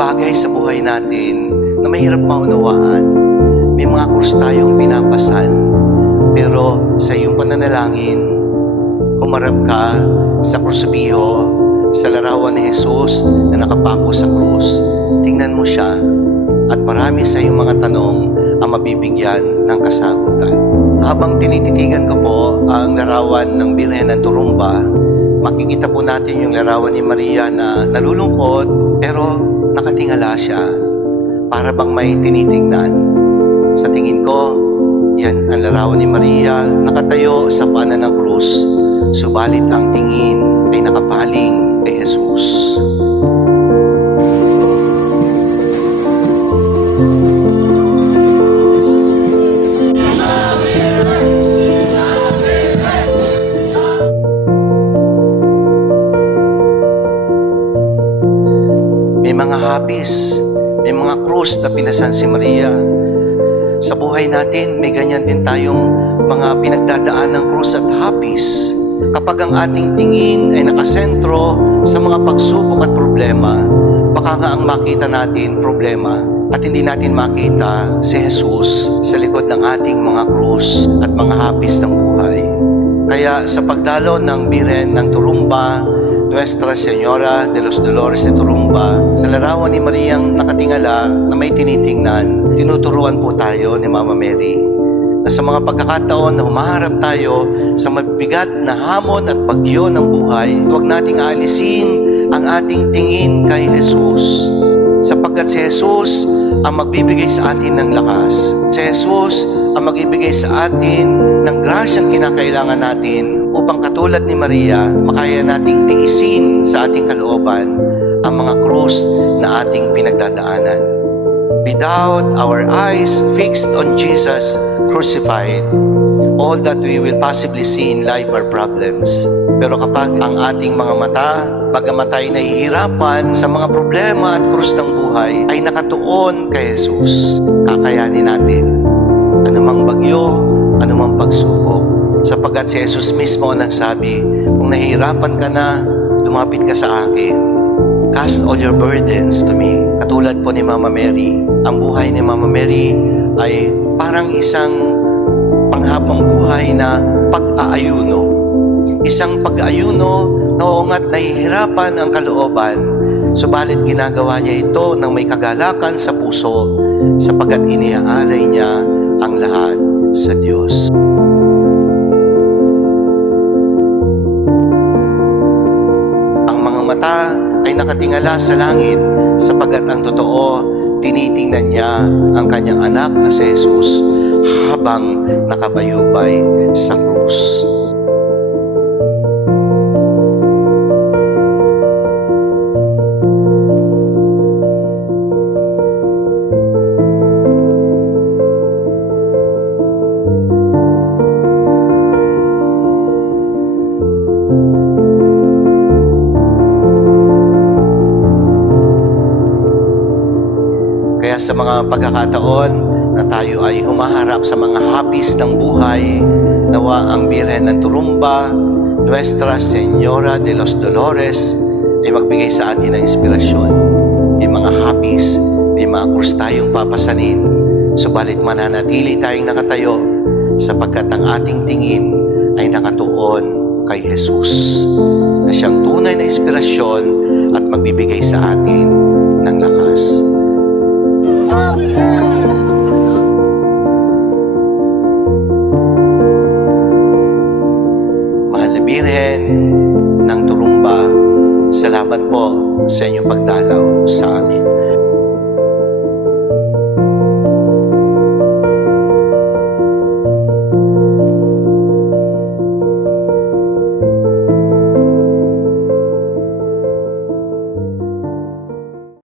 Bagay sa buhay natin na mahirap maunawaan. May mga krus tayong pinapasan, pero sa iyong pananalangin, humarap ka sa krusipiho, sa larawan ni Jesus na nakapako sa krus. Tingnan mo siya at marami sa iyong mga tanong ang mabibigyan ng kasagutan. Habang tinititigan ko po ang larawan ng Birhen ng Turumba, makikita po natin yung larawan ni Maria na nalulungkot pero nakatingala siya para bang may tinitingnan. Sa tingin ko, yan ang larawan ni Maria, nakatayo sa paanan ng krus, subalit ang tingin ay nakapaling kay Jesus. May mga hapis, may mga krus na pinasan si Maria. Sa buhay natin, may ganyan din tayong mga pinagdadaan ng krus at hapis. Kapag ang ating tingin ay nakasentro sa mga pagsubok at problema, baka nga ang makita natin problema at hindi natin makita si Jesus sa likod ng ating mga krus at mga hapis ng buhay. Kaya sa pagdalo ng Birhen ng Turumba, Nuestra Señora de los Dolores de Turumba, sa larawan ni Mariang nakatingala na may tinitingnan, tinuturuan po tayo ni Mama Mary na sa mga pagkakataon na humaharap tayo sa mabibigat na hamon at bagyo ng buhay, huwag nating aalisin ang ating tingin kay Jesus. Sapagkat si Jesus ang magbibigay sa atin ng lakas. Si Jesus ang magbibigay sa atin ng grasyang kinakailangan natin upang katulad ni Maria, makaya nating tiisin sa ating kalooban ang mga krus na ating pinagdadaanan. Without our eyes fixed on Jesus crucified, all that we will possibly see in life are problems. Pero kapag ang ating mga mata, bagamat tayo nahihirapan sa mga problema at krus ng buhay, ay nakatuon kay Jesus, kakayanin natin anumang bagyo, anumang pagsubok. Sapagkat si Jesus mismo ang nagsabi, kung nahihirapan ka na, lumapit ka sa akin. Cast all your burdens to me. Katulad po ni Mama Mary, ang buhay ni Mama Mary ay parang isang panghabang buhay na pag-aayuno. Isang pag-aayuno na oo nga't nahihirapan ang kalooban, subalit ginagawa niya ito ng may kagalakan sa puso sapagkat iniaalay niya ang lahat sa Diyos. Mata ay nakatingala sa langit sapagkat ang totoo, tinitingnan niya ang kanyang anak na si Jesus habang nakabayubay sa krus. Sa mga pagkakataon na tayo ay humaharap sa mga hapis ng buhay, nawa ang Birhen ng Turumba, Nuestra Señora de los Dolores, ay magbigay sa atin ng inspirasyon. May mga hapis, may mga krus tayong papasanin, subalit mananatili tayong nakatayo sapagkat ang ating tingin ay nakatuon kay Jesus, na siyang tunay na inspirasyon at magbibigay sa atin